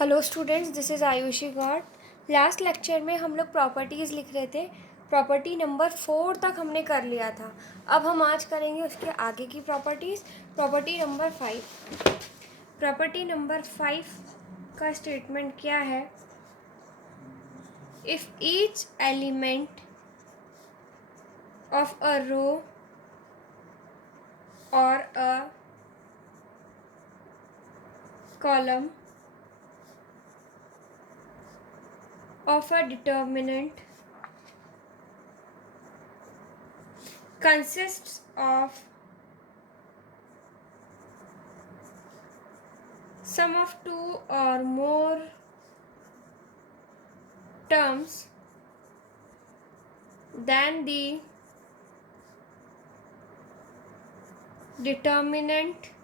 Hello students, this is Ayushi Gaur. Last lecture में हम लोग प्रॉपर्टीज़ लिख रहे थे। प्रॉपर्टी नंबर 4 तक हमने कर लिया था। अब हम आज करेंगे उसके आगे की properties. Property number 5। Property number 5 का स्टेटमेंट क्या है? If each element of a row और a column of a determinant consists of sum of two or more terms, then the determinant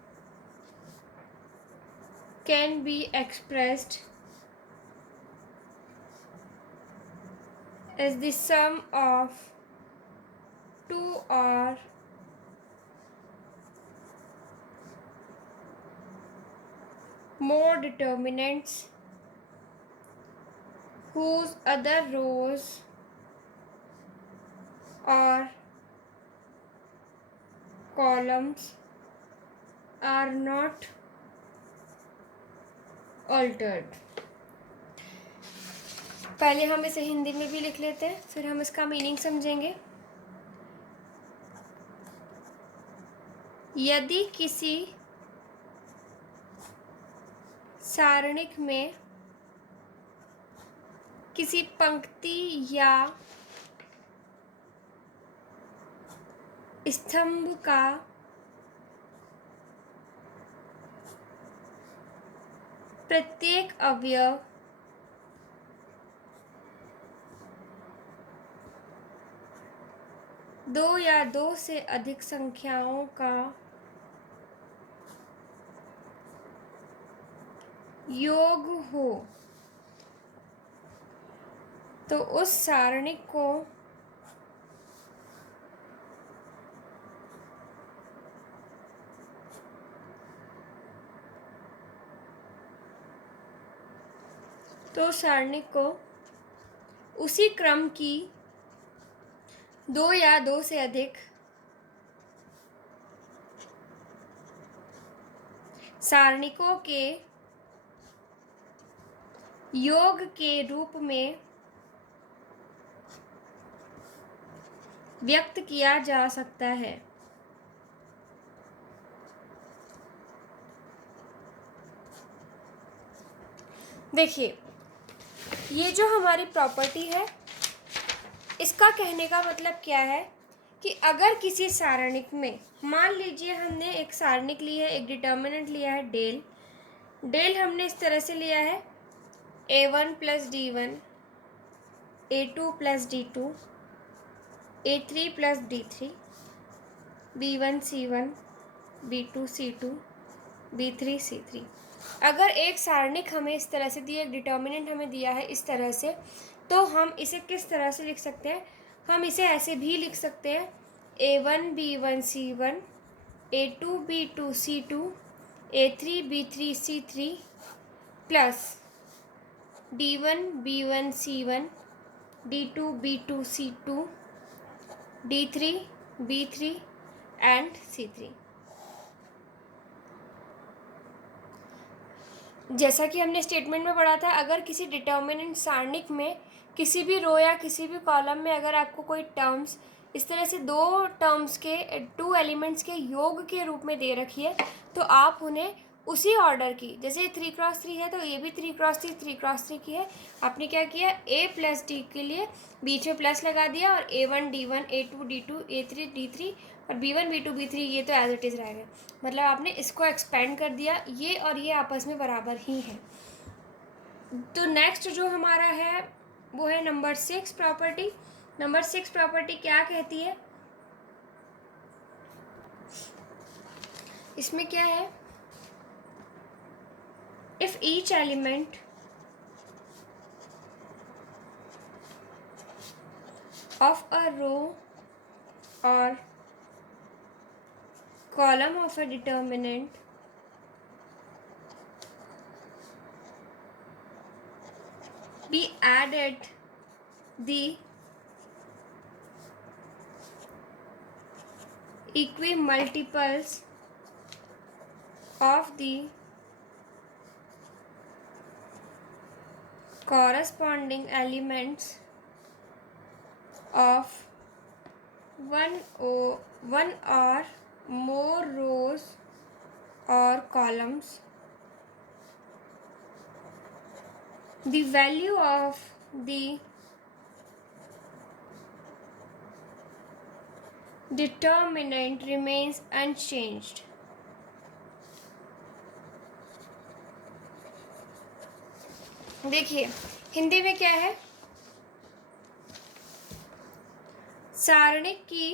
can be expressed as the sum of two or more determinants whose other rows or columns are not altered। पहले हम इसे हिंदी में भी लिख लेते हैं, फिर हम इसका मीनिंग समझेंगे। यदि किसी सारणिक में किसी पंक्ति या स्तंभ का प्रत्येक अवयव दो या दो से अधिक संख्याओं का योग हो तो उस सारणिक को उसी क्रम की दो या दो से अधिक सारणिकों के योग के रूप में व्यक्त किया जा सकता है। देखिए, ये जो हमारी प्रॉपर्टी है, इसका कहने का मतलब क्या है कि अगर किसी सारणिक में, मान लीजिए हमने एक सारणिक ली है, एक डिटर्मिनेंट लिया है डेल हमने इस तरह से लिया है A1 + D1, A2 + D2, A3 + D3, B1 C1, B2 C2, B3 C3। अगर एक सारणिक हमें इस तरह से दी, एक डिटर्मिनेंट हमें दिया है इस तरह से, तो हम इसे किस तरह से लिख सकते हैं? हम इसे ऐसे भी लिख सकते हैं A1 B1 C1, A2 B2 C2, A3 B3 C3 plus D1 B1 C1, D2 B2 C2, D3 B3 and C3। जैसा कि हमने स्टेटमेंट में पढ़ा था, अगर किसी डिटर्मिनेंट सारणिक में किसी भी रो या किसी भी कॉलम में अगर आपको कोई टर्म्स इस तरह से दो टर्म्स के, टू एलिमेंट्स के योग के रूप में दे रखी है, तो आप उन्हें उसी ऑर्डर की, जैसे 3x3 है तो ये भी 3x3 की है, आपने क्या किया, A + D के लिए बीच में प्लस लगा दिया और A1 D1, A2 D2, A3 D3 और B1 B2 B3 ये तो एज इट इज़ रहेगा। मतलब आपने इसको एक्सपेंड कर दिया, ये और ये आपस में बराबर ही है। तो नेक्स्ट जो हमारा है वो है नंबर 6 प्रॉपर्टी। नंबर 6 प्रॉपर्टी क्या कहती है? इसमें क्या है? If each element of a row और column of a determinant be added the equimultiples of the corresponding elements of one or more rows or columns, the value of the determinant remains unchanged. देखिए हिंदी में क्या है, सारणिक की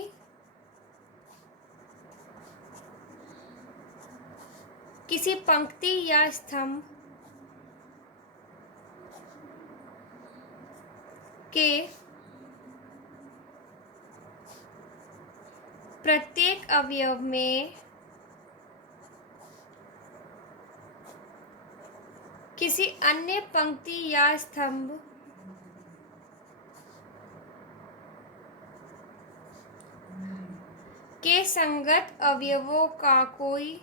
किसी पंक्ति या स्तंभ के प्रत्येक अवयव में किसी अन्य पंक्ति या स्तंभ के संगत अवयवों का कोई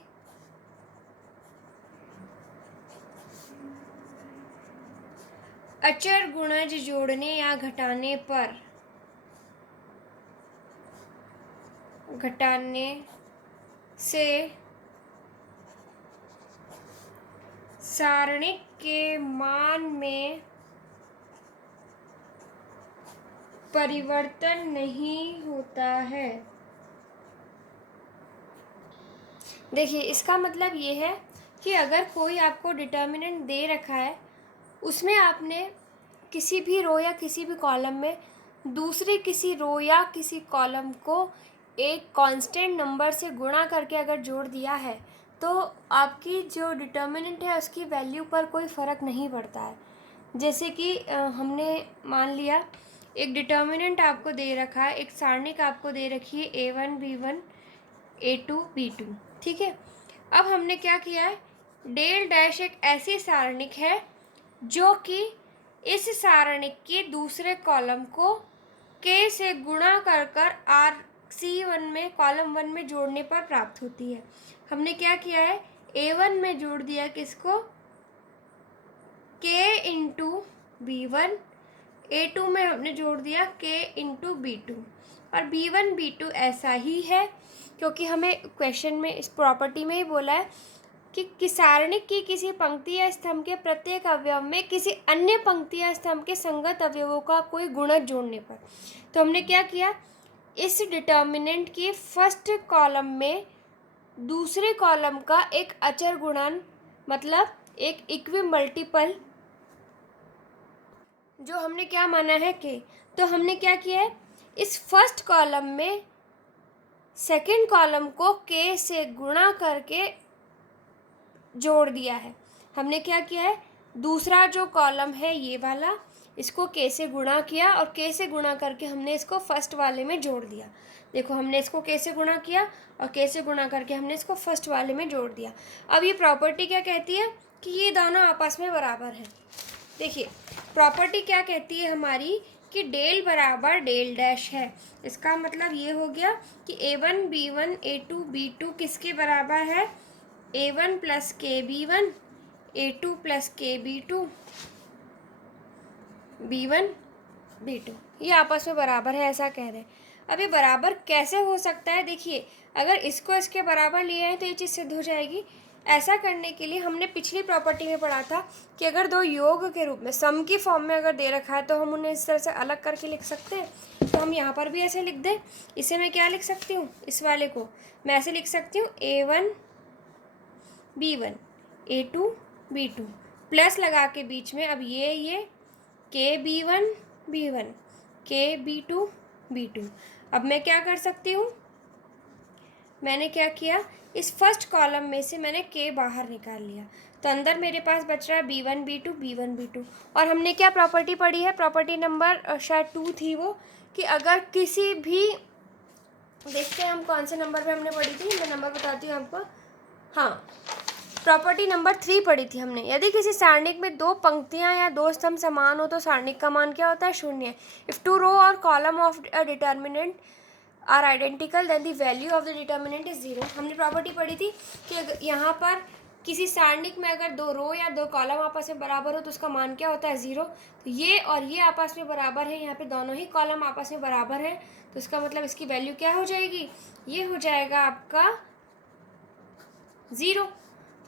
अचर गुणज जोड़ने या घटाने से सारणिक के मान में परिवर्तन नहीं होता है। देखिए इसका मतलब ये है कि अगर कोई आपको डिटर्मिनेंट दे रखा है, उसमें आपने किसी भी रो या किसी भी कॉलम में दूसरे किसी रो या किसी कॉलम को एक कांस्टेंट नंबर से गुणा करके अगर जोड़ दिया है, तो आपकी जो डिटर्मिनेंट है उसकी वैल्यू पर कोई फ़र्क नहीं पड़ता है। जैसे कि हमने मान लिया एक डिटर्मिनेंट आपको दे रखा है, एक सारणिक आपको दे रखी है A1 B1 A2 B2, ठीक है। अब हमने क्या किया है, डेल डैश एक ऐसी सारणिक है जो कि इस सारणिक के दूसरे कॉलम को K से गुणा कर C1 में कॉलम 1 में जोड़ने पर प्राप्त होती है। हमने क्या किया है, A1 में जोड़ दिया किसको, K इंटू B1, A2 में हमने जोड़ दिया K इंटू B2, और B1 B2 ऐसा ही है क्योंकि हमें क्वेश्चन में इस प्रॉपर्टी में ही बोला है कि सारणिक की किसी पंक्ति या स्तंभ के प्रत्येक अवयव में किसी अन्य पंक्ति या स्तंभ के संगत अवयवों का कोई गुणज जोड़ने पर। तो हमने क्या किया, इस डिटर्मिनेंट की फर्स्ट कॉलम में दूसरे कॉलम का एक अचर गुणन, मतलब एक इक्विमल्टीपल, जो हमने क्या माना है K, तो हमने क्या किया है, इस फर्स्ट कॉलम में सेकंड कॉलम को K से गुणा करके जोड़ दिया है। हमने क्या किया है, दूसरा जो कॉलम है ये वाला, इसको K से गुणा किया और K से गुणा करके हमने इसको फर्स्ट वाले में जोड़ दिया। देखो हमने इसको K से गुणा किया और K से गुणा करके हमने इसको फर्स्ट वाले में जोड़ दिया। अब ये प्रॉपर्टी क्या कहती है कि ये दोनों आपस में बराबर हैं। देखिए प्रॉपर्टी क्या कहती है हमारी कि डेल बराबर डेल डैश है। इसका मतलब ये हो गया कि A1 B1 A2 B2 किसके बराबर है, A1 प्लस के B1 A2 प्लस के B2 B1 B2, ये आपस में बराबर है ऐसा कह रहे हैं। अब ये बराबर कैसे हो सकता है, देखिए अगर इसको इसके बराबर लिए हैं तो ये चीज़ सिद्ध हो जाएगी। ऐसा करने के लिए हमने पिछली प्रॉपर्टी में पढ़ा था कि अगर दो योग के रूप में सम की फॉर्म में अगर दे रखा है तो हम उन्हें इस तरह से अलग करके लिख सकते हैं। तो हम यहाँ पर भी ऐसे लिख दें, इसे मैं क्या लिख सकती हूँ, इस वाले को मैं ऐसे लिख सकती हूँ A1 B1 A2 B2 plus लगा के बीच में अब ये K B1 B1 K B2 B2। अब मैं क्या कर सकती हूँ, मैंने क्या किया, इस फर्स्ट कॉलम में से मैंने K बाहर निकाल लिया, तो अंदर मेरे पास बच रहा है B1 B2 B1 B2। और हमने क्या प्रॉपर्टी पढ़ी है, प्रॉपर्टी नंबर शायद 2 थी वो, कि अगर किसी भी, देखते हैं हम कौन से नंबर पे हमने पढ़ी थी, मैं नंबर बताती हूँ आपको। हाँ, प्रॉपर्टी नंबर 3 पढ़ी थी हमने। यदि किसी सारणिक में दो पंक्तियां या दो स्तंभ समान हो तो सारणिक का मान क्या होता है? शून्य। इफ टू रो और column of a determinant are identical then the value of the determinant is zero. हमने प्रॉपर्टी पढ़ी थी कि यहाँ पर किसी सारणिक में अगर दो रो या दो कॉलम आपस में बराबर हो तो उसका मान क्या होता है? जीरो। तो ये और ये आपस में बराबर है, यहाँ पे दोनों ही कॉलम आपस में बराबर है, तो इसका मतलब इसकी वैल्यू क्या हो जाएगी? ये हो जाएगा आपका जीरो।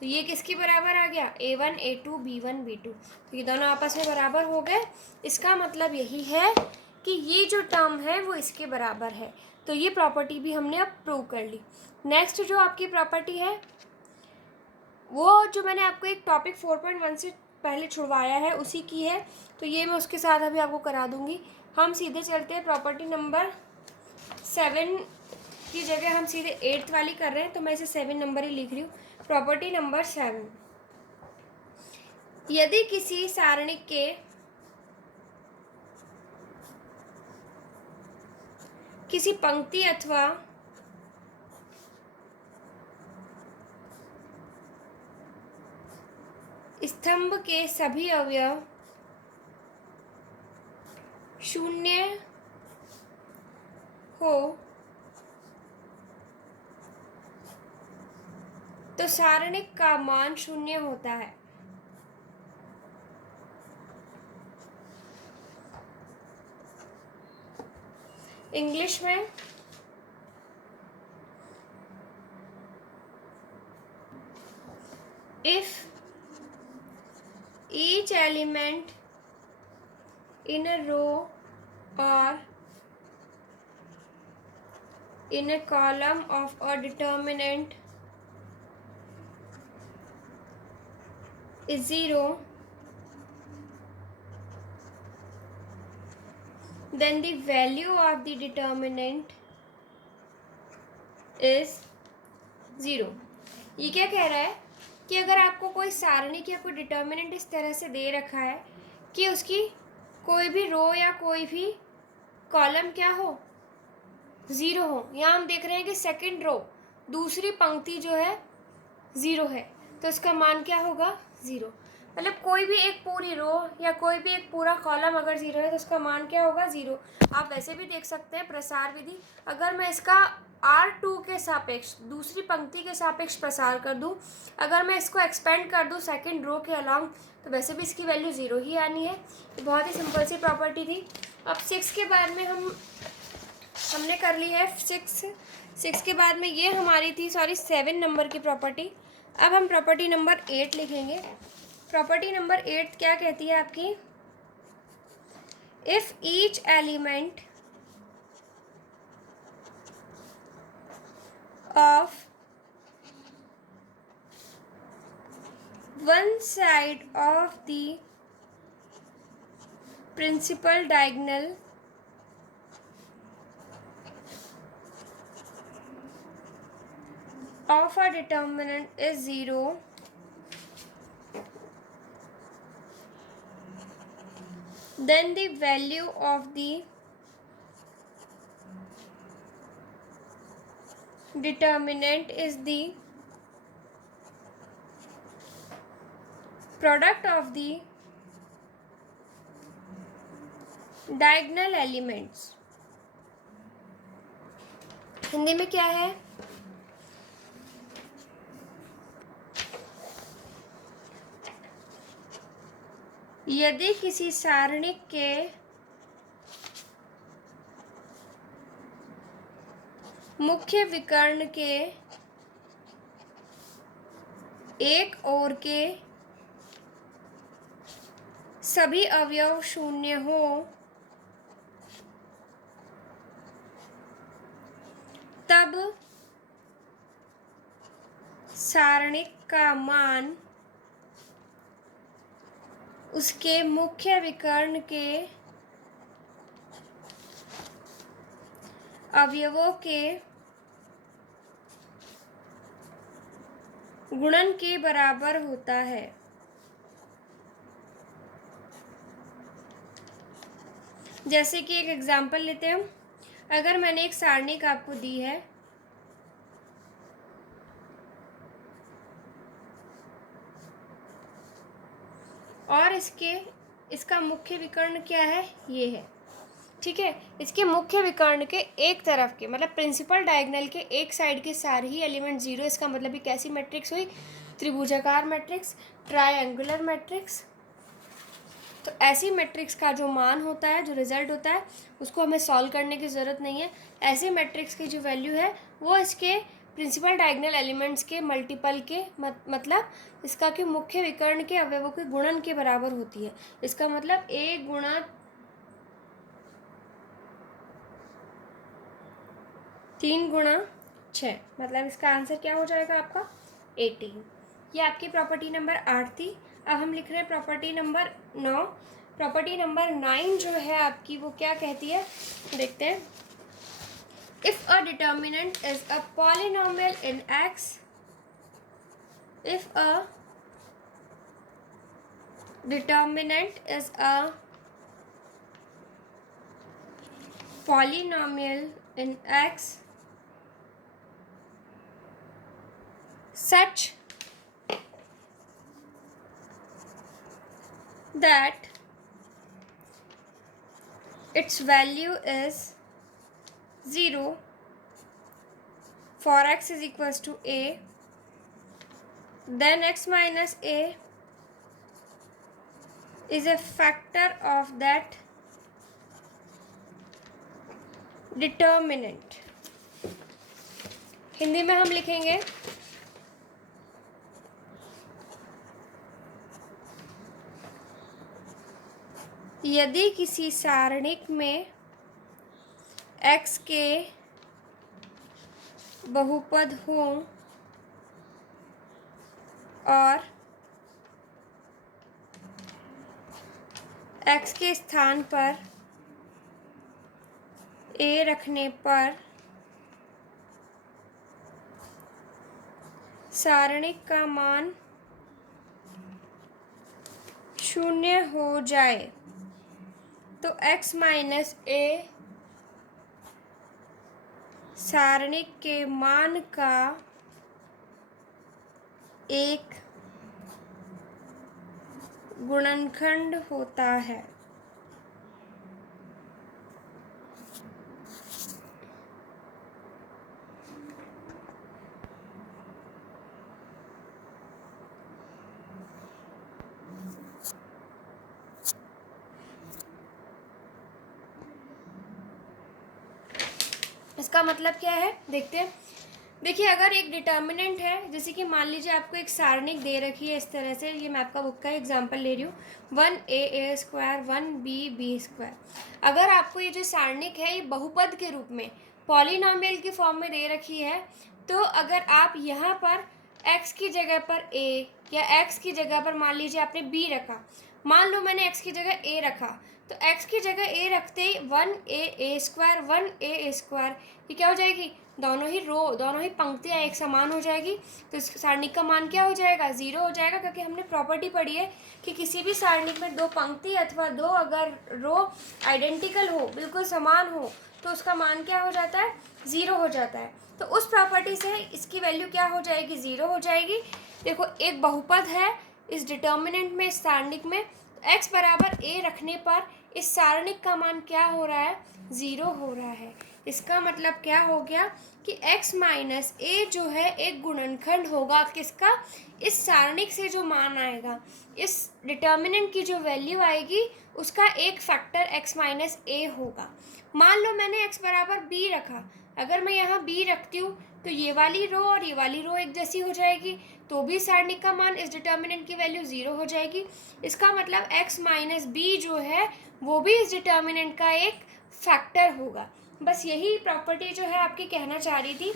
तो ये किसके बराबर आ गया? A1 A2 B1 B2। तो ये दोनों आपस में बराबर हो गए। इसका मतलब यही है कि ये जो टर्म है वो इसके बराबर है। तो ये प्रॉपर्टी भी हमने अब प्रूव कर ली। नेक्स्ट जो आपकी प्रॉपर्टी है वो जो मैंने आपको एक टॉपिक 4.1 से पहले छुड़वाया है उसी की है, तो ये मैं उसके साथ अभी आपको करा दूंगी। हम सीधे चलते हैं प्रॉपर्टी नंबर 7 की जगह हम सीधे 8th वाली कर रहे हैं, तो मैं इसे 7 नंबर ही लिख रही हूँ। प्रॉपर्टी नंबर 7, यदि किसी सारणिक के किसी पंक्ति अथवा स्तंभ के सभी अवयव शून्य हो तो सारणिक का मान शून्य होता है। इंग्लिश में if each element in a row or in a column of a determinant is zero, then the value of the determinant is zero। ये क्या कह रहा है कि अगर आपको कोई सारणिक या कोई डिटर्मिनेंट इस तरह से दे रखा है कि उसकी कोई भी रो या कोई भी कॉलम क्या हो? ज़ीरो हो। यहाँ हम देख रहे हैं कि सेकंड रो दूसरी पंक्ति जो है ज़ीरो है, तो इसका मान क्या होगा? ज़ीरो। मतलब कोई भी एक पूरी रो या कोई भी एक पूरा कॉलम अगर ज़ीरो है तो उसका मान क्या होगा? ज़ीरो। आप वैसे भी देख सकते हैं प्रसार विधि, अगर मैं इसका R2 के सापेक्ष दूसरी पंक्ति के सापेक्ष प्रसार कर दूं, अगर मैं इसको एक्सपेंड कर दूं सेकंड रो के अलॉन्ग, तो वैसे भी इसकी वैल्यू ज़ीरो ही आनी है। ये बहुत ही सिंपल सी प्रॉपर्टी थी। अब 6 के बाद में हमने कर ली है 6 के बाद में ये हमारी थी 7 नंबर की प्रॉपर्टी। अब हम प्रॉपर्टी नंबर 8 लिखेंगे। प्रॉपर्टी नंबर 8 क्या कहती है आपकी? If each element of one side of the principal diagonal of a determinant is zero, then the value of the determinant is the product of the diagonal elements। Hindi में क्या है? यदि किसी सारणिक के मुख्य विकर्ण के एक ओर के सभी अवयव शून्य हो तब सारणिक का मान उसके मुख्य विकर्ण के अवयवों के गुणन के बराबर होता है। जैसे कि एक एग्जाम्पल लेते हैं हम, अगर मैंने एक सारणिक आपको दी है और इसका मुख्य विकर्ण क्या है, ये है। ठीक है, इसके मुख्य विकर्ण के एक तरफ के मतलब प्रिंसिपल डायगोनल के एक साइड के सारे ही एलिमेंट जीरो। इसका मतलब ये कैसी मैट्रिक्स हुई, त्रिभुजाकार मैट्रिक्स, ट्रायंगुलर मैट्रिक्स। तो ऐसी मैट्रिक्स का जो मान होता है, जो रिजल्ट होता है, उसको हमें सॉल्व करने की ज़रूरत नहीं है। ऐसे मैट्रिक्स की जो वैल्यू है वो इसके प्रिंसिपल डायगोनल एलिमेंट्स के मल्टीपल के मतलब इसका कि मुख्य विकर्ण के अवयवों के गुणन के बराबर होती है। इसका मतलब 1 गुणा 3 गुणा 6, मतलब इसका आंसर क्या हो जाएगा आपका 18। ये आपकी प्रॉपर्टी नंबर 8 थी। अब हम लिख रहे हैं प्रॉपर्टी नंबर 9। प्रॉपर्टी नंबर 9 जो है आपकी वो क्या कहती है, देखते हैं। If a determinant is a polynomial in x, if a determinant is a polynomial in x such that its value is 0 for x is equals to a, then x minus a is a factor of that determinant. Hindi में हम लिखेंगे यदि किसी सारणिक में x के बहुपद हों और x के स्थान पर a रखने पर सारणिक का मान 0 हो जाए तो x माइनस a सारणिक के मान का एक गुणनखंड होता है। इसका मतलब क्या है, देखते हैं। देखिए, अगर एक डिटर्मिनेंट है, जैसे कि मान लीजिए आपको एक सारणिक दे रखी है इस तरह से, ये मैं आपका बुक का एग्जांपल ले रही हूँ, 1a स्क्वायर 1b स्क्वायर। अगर आपको ये जो सारणिक है ये बहुपद के रूप में पॉलिनोमियल की फॉर्म में दे रखी है, तो अगर आप यहाँ पर x की जगह पर a या x की जगह पर मान लीजिए आपने b रखा, मान लो मैंने x की जगह a रखा, तो x की जगह a रखते ही 1a स्क्वायर 1a स्क्वायर ये क्या हो जाएगी, दोनों ही पंक्तियाँ एक समान हो जाएगी। तो इस सारणिक का मान क्या हो जाएगा, 0 हो जाएगा, क्योंकि हमने प्रॉपर्टी पढ़ी है कि किसी भी सारणिक में 2 पंक्ति अथवा 2 अगर रो आइडेंटिकल हो, बिल्कुल समान हो, तो उसका मान क्या हो जाता है, 0 हो जाता है। तो उस प्रॉपर्टी से इसकी वैल्यू क्या हो जाएगी, 0 हो जाएगी। देखो, एक बहुपद है इस डिटर्मिनेंट में, इस सारणिक में, x बराबर a रखने पर इस सारणिक का मान क्या हो रहा है, 0 हो रहा है। इसका मतलब क्या हो गया कि x माइनस a जो है एक गुणनखंड होगा किसका, इस सारणिक से जो मान आएगा, इस डिटर्मिनेंट की जो वैल्यू आएगी उसका एक फैक्टर x माइनस a होगा। मान लो मैंने x बराबर b रखा, अगर मैं यहाँ b रखती हूँ तो ये वाली रो और ये वाली रो एक जैसी हो जाएगी, तो भी सारणिक का मान इस डिटर्मिनेंट की वैल्यू 0 हो जाएगी। इसका मतलब x माइनस b जो है वो भी इस डिटर्मिनेंट का एक फैक्टर होगा। बस यही प्रॉपर्टी जो है आपकी कहना चाह रही थी।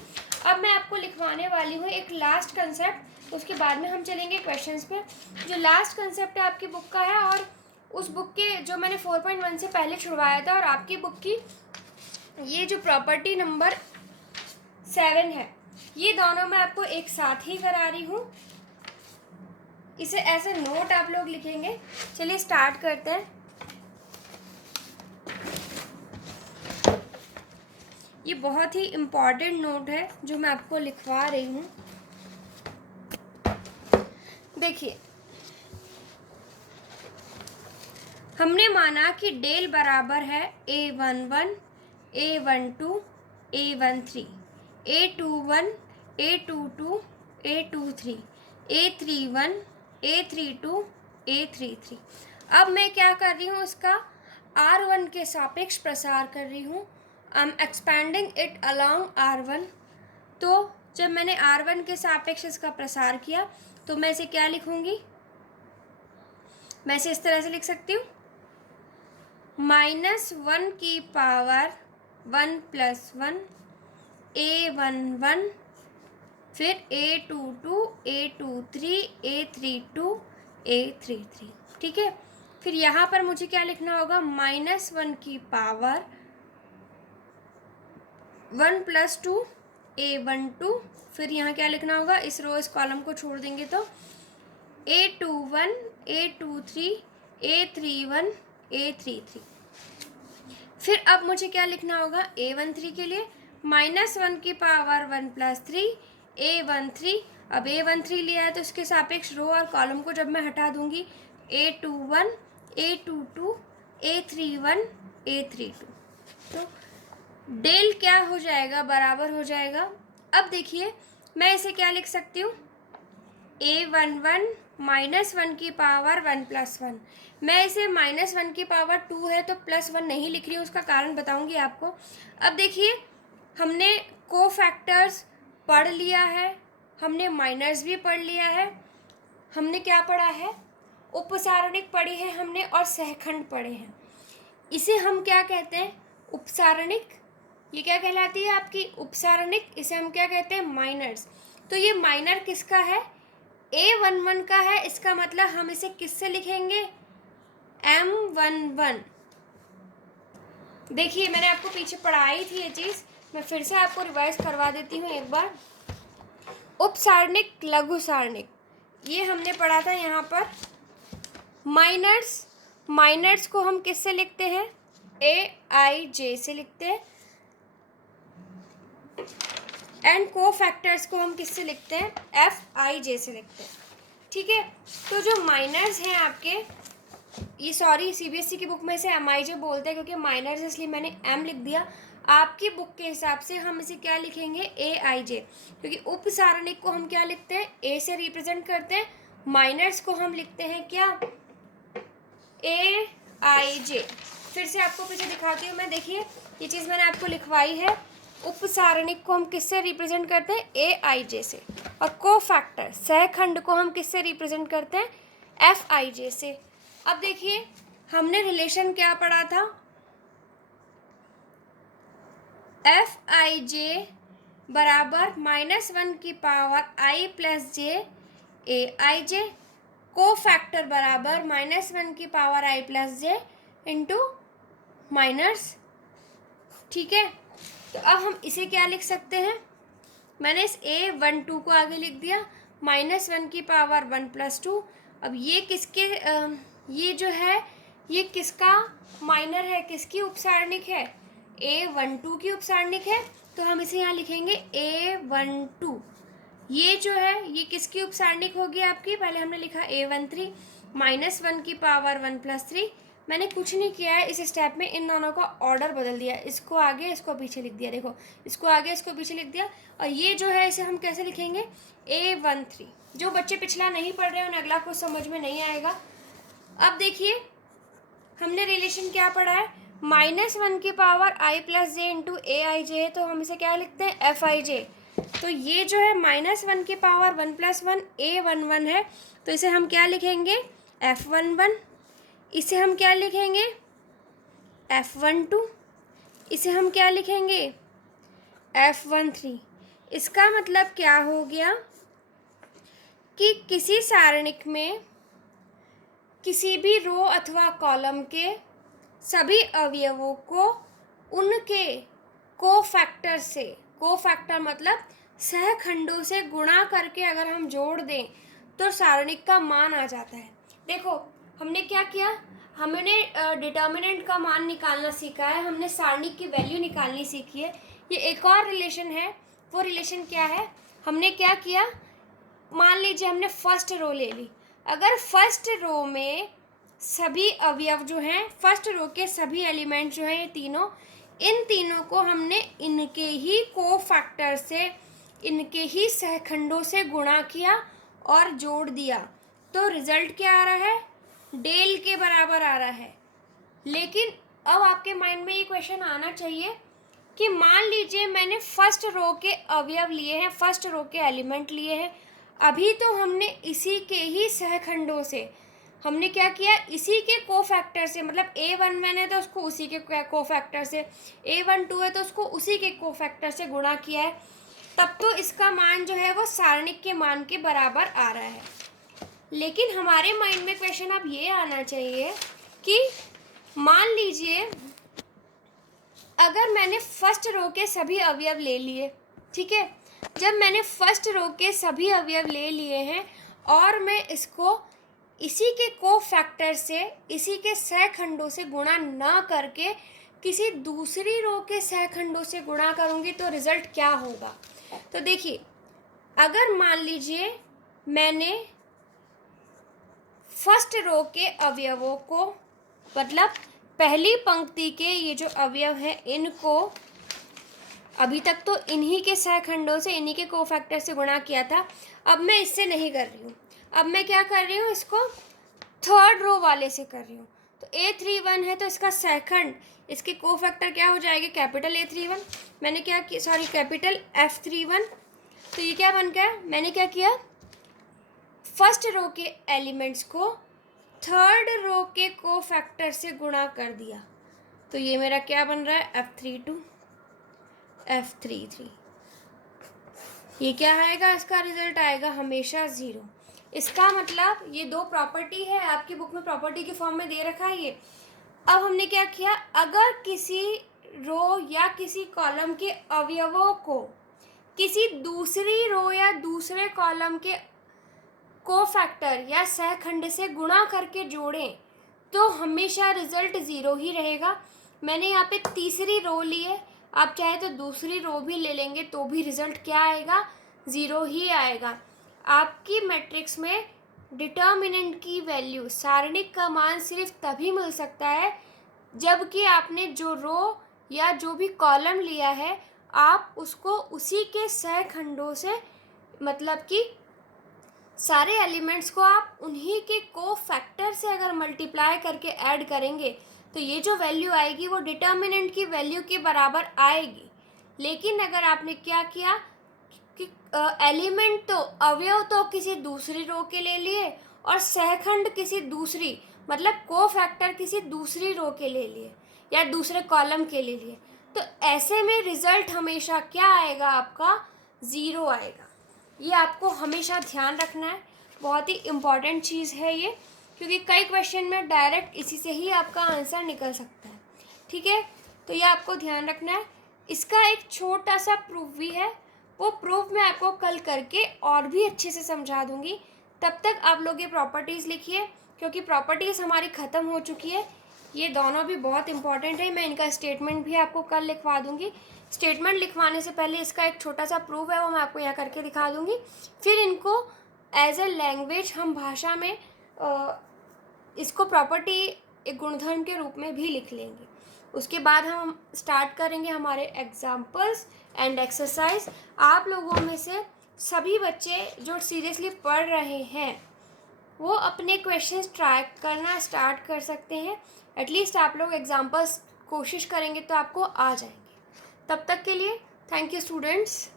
अब मैं आपको लिखवाने वाली हूँ एक लास्ट कंसेप्ट, उसके बाद में हम चलेंगे क्वेश्चंस पे। जो लास्ट कंसेप्ट है आपकी बुक का है, और उस बुक के जो मैंने 4.1 से पहले छुड़वाया था, और आपकी बुक की ये जो प्रॉपर्टी नंबर 7 है, ये दोनों मैं आपको एक साथ ही करा रही हूँ। इसे ऐसे नोट आप लोग लिखेंगे। चलिए स्टार्ट करते हैं। ये बहुत ही इम्पॉर्टेंट नोट है जो मैं आपको लिखवा रही हूँ। देखिए, हमने माना कि डेल बराबर है A11, A12, A13, A21, A22, A23, A31, A32, A33। अब मैं क्या कर रही हूँ, इसका R1 के सापेक्ष प्रसार कर रही हूँ। I am expanding it along R1। तो जब मैंने R1 के सापेक्ष इसका प्रसार किया तो मैं इसे क्या लिखूंगी, मैं इसे इस तरह से लिख सकती हूँ, -1 की पावर 1 + 1 A11, फिर A22, A23, A32, A33। ठीक है, फिर यहाँ पर मुझे क्या लिखना होगा, -1 की पावर 1 + 2 A12, फिर यहाँ क्या लिखना होगा, इस रो इस कॉलम को छोड़ देंगे तो A21, A23, A31, A33। फिर अब मुझे क्या लिखना होगा, A13 के लिए -1 की पावर 1 + 3 A13। अब A13 लिया है तो इसके सापेक्ष रो और कॉलम को जब मैं हटा दूंगी, A21, A22, A31, A32, तो डेल क्या हो जाएगा, बराबर हो जाएगा। अब देखिए मैं इसे क्या लिख सकती हूँ, A11 -1 की पावर 1 + 1। मैं इसे -1 की पावर 2 है तो +1 नहीं लिख रही हूँ, उसका कारण बताऊंगी आपको। अब देखिए हमने कोफैक्टर्स पढ़ लिया है, हमने माइनर्स भी पढ़ लिया है, हमने क्या पढ़ा है, उपसारणिक पढ़ी है हमने और सहखंड पढ़े हैं। इसे हम क्या कहते हैं, उपसारणिक। ये क्या कहलाती है आपकी, उपसारणिक। इसे हम क्या कहते हैं, माइनर्स। तो ये माइनर किसका है, A11 का है। इसका मतलब हम इसे किससे लिखेंगे, M11। देखिए मैंने आपको पीछे पढ़ाई थी ये चीज़, मैं फिर से आपको रिवाइज करवा देती हूँ एक बार। उपसारणिक, लघु सारणिक, ये हमने पढ़ा था यहाँ पर। माइनर्स को हम किससे लिखते हैं, AIJ से लिखते हैं। एंड कोफैक्टर्स को हम किससे लिखते हैं, FIJ से लिखते हैं। ठीक है, तो जो माइनर्स हैं आपके, ये सॉरी CBSE की बुक में इसे MIJ बोलते हैं क्योंकि माइनर्स, इसलिए मैंने M लिख दिया। आपकी बुक के हिसाब से हम इसे क्या लिखेंगे, AIJ, क्योंकि उपसारणिक को हम क्या लिखते हैं, A से रिप्रेजेंट करते हैं। माइनर्स को हम लिखते हैं क्या, AIJ। फिर से आपको पीछे दिखाती हूँ मैं, देखिए ये चीज़ मैंने आपको लिखवाई है। उपसारणिक को हम किससे रिप्रेजेंट करते हैं, AIJ से। और कोफैक्टर, सहखंड को हम किससे रिप्रेजेंट करते हैं, FIJ से। अब देखिए हमने रिलेशन क्या पढ़ा था, FIJ बराबर -1 की power I + J AIJ, cofactor बराबर -1 की power I + J into minors. ठीक है, तो अब हम इसे क्या लिख सकते हैं, मैंने इस A12 को आगे लिख दिया, -1 की पावर 1 + 2। अब ये किसके ये जो है ये किसका माइनर है, किसकी उपसारणिक है, A12 की उपसारणिक है। तो हम इसे यहाँ लिखेंगे A12। ये जो है ये किसकी उपसारणिक होगी आपकी, पहले हमने लिखा A13, -1 की पावर 1 + 3। मैंने कुछ नहीं किया है इस स्टेप में, इन दोनों का ऑर्डर बदल दिया, इसको आगे इसको पीछे लिख दिया। देखो इसको आगे इसको पीछे लिख दिया। और ये जो है इसे हम कैसे लिखेंगे, A13। जो बच्चे पिछला नहीं पढ़ रहे हैं उन्हें अगला कुछ समझ में नहीं आएगा। अब देखिए हमने रिलेशन क्या पढ़ा है, -1 की power I + J into AIJ है, तो हम इसे क्या लिखते हैं, FIJ। तो ये जो है -1 की पावर 1 + 1 A11 है, तो इसे हम क्या लिखेंगे, F11। इसे हम क्या लिखेंगे, F12। इसे हम क्या लिखेंगे, F13। इसका मतलब क्या हो गया कि किसी सारणिक में किसी भी रो अथवा कॉलम के सभी अवयवों को उनके कोफैक्टर से, कोफैक्टर मतलब सहखंडों से गुणा करके अगर हम जोड़ दें तो सारणिक का मान आ जाता है। देखो हमने क्या किया, हमने डिटर्मिनेंट का मान निकालना सीखा है, हमने सारणिक की वैल्यू निकालनी सीखी है। ये एक और रिलेशन है, वो रिलेशन क्या है, हमने क्या किया, मान लीजिए हमने फर्स्ट रो ले ली। अगर फर्स्ट रो में सभी अवयव जो हैं, फर्स्ट रो के सभी एलिमेंट जो हैं, ये तीनों, इन तीनों को हमने इनके ही कोफैक्टर से, इनके ही सहखंडों से गुणा किया और जोड़ दिया, तो रिजल्ट क्या आ रहा है, डेल के बराबर आ रहा है। लेकिन अब आपके माइंड में ये क्वेश्चन आना चाहिए कि मान लीजिए मैंने फर्स्ट रो के अवयव लिए हैं, फर्स्ट रो के एलिमेंट लिए हैं, अभी तो हमने इसी के ही सहखंडों से, हमने क्या किया, इसी के कोफैक्टर से, मतलब A11 है तो उसको उसी के कोफैक्टर से, A12 है तो उसको उसी के कोफैक्टर से गुणा किया है, तब तो इसका मान जो है वो सारणिक के मान के बराबर आ रहा है। लेकिन हमारे माइंड में क्वेश्चन अब ये आना चाहिए कि मान लीजिए अगर मैंने फर्स्ट रो के सभी अवयव ले लिए, ठीक है, जब मैंने फर्स्ट रो के सभी अवयव ले लिए हैं और मैं इसको इसी के कोफैक्टर से, इसी के सहखंडों से गुणा ना करके किसी दूसरी रो के सहखंडों से गुणा करूँगी तो रिजल्ट क्या होगा। तो देखिए, अगर मान लीजिए मैंने फर्स्ट रो के अवयवों को, मतलब पहली पंक्ति के ये जो अवयव हैं इनको, अभी तक तो इन्हीं के सहखंडों से, इन्हीं के कोफैक्टर से गुणा किया था, अब मैं इससे नहीं कर रही हूँ, अब मैं क्या कर रही हूँ, इसको थर्ड रो वाले से कर रही हूँ। तो A31 है तो इसका सहखंड, इसके कोफैक्टर क्या हो जाएंगे, कैपिटल A31, मैंने क्या किया, सॉरी कैपिटल F31, तो ये क्या बन गया, मैंने क्या किया, फर्स्ट रो के एलिमेंट्स को थर्ड रो के कोफैक्टर से गुणा कर दिया, तो ये मेरा क्या बन रहा है, F32 F33, ये क्या आएगा, इसका रिजल्ट आएगा हमेशा 0। इसका मतलब ये दो प्रॉपर्टी है, आपकी बुक में प्रॉपर्टी के फॉर्म में दे रखा है ये। अब हमने क्या किया, अगर किसी रो या किसी कॉलम के अवयवों को किसी दूसरी रो या दूसरे कॉलम के कोफैक्टर या सहखंड से गुणा करके जोड़ें तो हमेशा रिजल्ट 0 ही रहेगा। मैंने यहाँ पे तीसरी रो ली है, आप चाहे तो दूसरी रो भी ले लेंगे तो भी रिजल्ट क्या आएगा, 0 ही आएगा। आपकी मैट्रिक्स में डिटर्मिनेंट की वैल्यू, सारणिक का मान सिर्फ तभी मिल सकता है जबकि आपने जो रो या जो भी कॉलम लिया है आप उसको उसी के सहखंडों से, मतलब कि सारे एलिमेंट्स को आप उन्हीं के कोफैक्टर से अगर मल्टीप्लाई करके ऐड करेंगे तो ये जो वैल्यू आएगी वो डिटर्मिनेंट की वैल्यू के बराबर आएगी। लेकिन अगर आपने क्या किया कि एलिमेंट तो, अवयव तो किसी दूसरी रो के ले लिए और सहखंड किसी दूसरी, मतलब कोफैक्टर किसी दूसरी रो के ले लिए या दूसरे कॉलम के ले लिए, तो ऐसे में रिजल्ट हमेशा क्या आएगा, आपका 0 आएगा। ये आपको हमेशा ध्यान रखना है, बहुत ही इम्पॉर्टेंट चीज़ है ये, क्योंकि कई क्वेश्चन में डायरेक्ट इसी से ही आपका आंसर निकल सकता है, ठीक है। तो ये आपको ध्यान रखना है। इसका एक छोटा सा प्रूफ भी है, वो प्रूफ मैं आपको कल करके और भी अच्छे से समझा दूंगी। तब तक आप लोग ये प्रॉपर्टीज़ लिखिए, क्योंकि प्रॉपर्टीज़ हमारी ख़त्म हो चुकी है। ये दोनों भी बहुत इंपॉर्टेंट है, मैं इनका स्टेटमेंट भी आपको कल लिखवा दूंगी। स्टेटमेंट लिखवाने से पहले इसका एक छोटा सा प्रूफ है, वो मैं आपको यहाँ करके दिखा दूंगी। फिर इनको एज ए लैंग्वेज हम भाषा में इसको प्रॉपर्टी एक गुणधर्म के रूप में भी लिख लेंगे। उसके बाद हम स्टार्ट करेंगे हमारे एग्जाम्पल्स एंड एक्सरसाइज। आप लोगों में से सभी बच्चे जो सीरियसली पढ़ रहे हैं वो अपने क्वेश्चंस ट्राई करना स्टार्ट कर सकते हैं। एटलीस्ट आप लोग एग्जाम्पल्स कोशिश करेंगे तो आपको आ जाएंगे। तब तक के लिए थैंक यू स्टूडेंट्स।